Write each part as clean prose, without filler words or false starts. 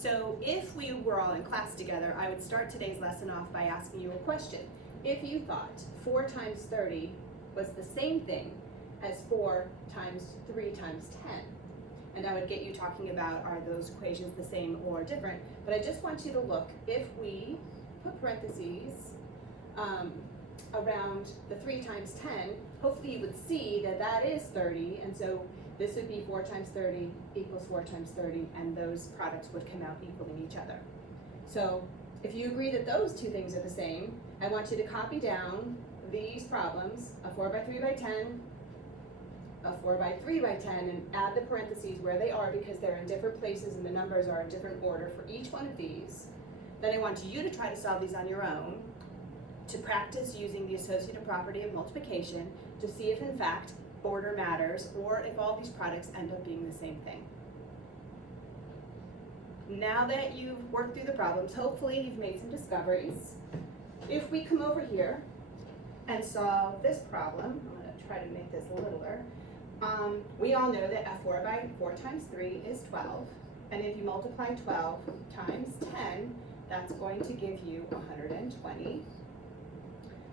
So if we were all in class together, I would start today's lesson off by asking you a question. If you thought 4 times 30 was the same thing as 4 times 3 times 10, and I would get you talking about, are those equations the same or different? But I just want you to look, if we put parentheses around the 3 times 10, hopefully you would see that that is 30, and so this would be 4 times 30 equals 4 times 30, and those products would come out equaling each other. So if you agree that those two things are the same, I want you to copy down these problems, a 4 by 3 by 10, a 4 by 3 by 10, and add the parentheses where they are because they're in different places and the numbers are in different order for each one of these. Then I want you to try to solve these on your own, to practice using the associative property of multiplication to see if in fact order matters or if all these products end up being the same thing. Now that you've worked through the problems, hopefully you've made some discoveries. If we come over here and solve this problem, I'm going to try to make this littler. We all know that a 4 by 4 times 3 is 12, and if you multiply 12 times 10, that's going to give you 120.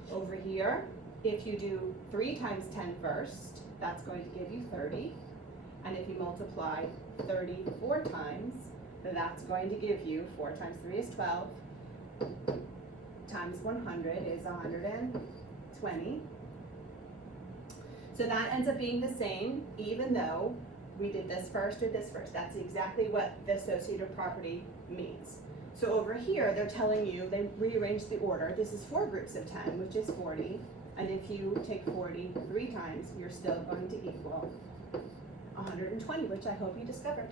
Over here, if you do 3 times 10 first, that's going to give you 30. And if you multiply 30 4 times, that's going to give you 4 times 3 is 12, times 100 is 120. So that ends up being the same, even though we did this first or this first. That's exactly what the associative property means. So over here, they're telling you, they rearranged the order. This is 4 groups of 10, which is 40. And if you take 40 3 times, you're still going to equal 120, which I hope you discovered.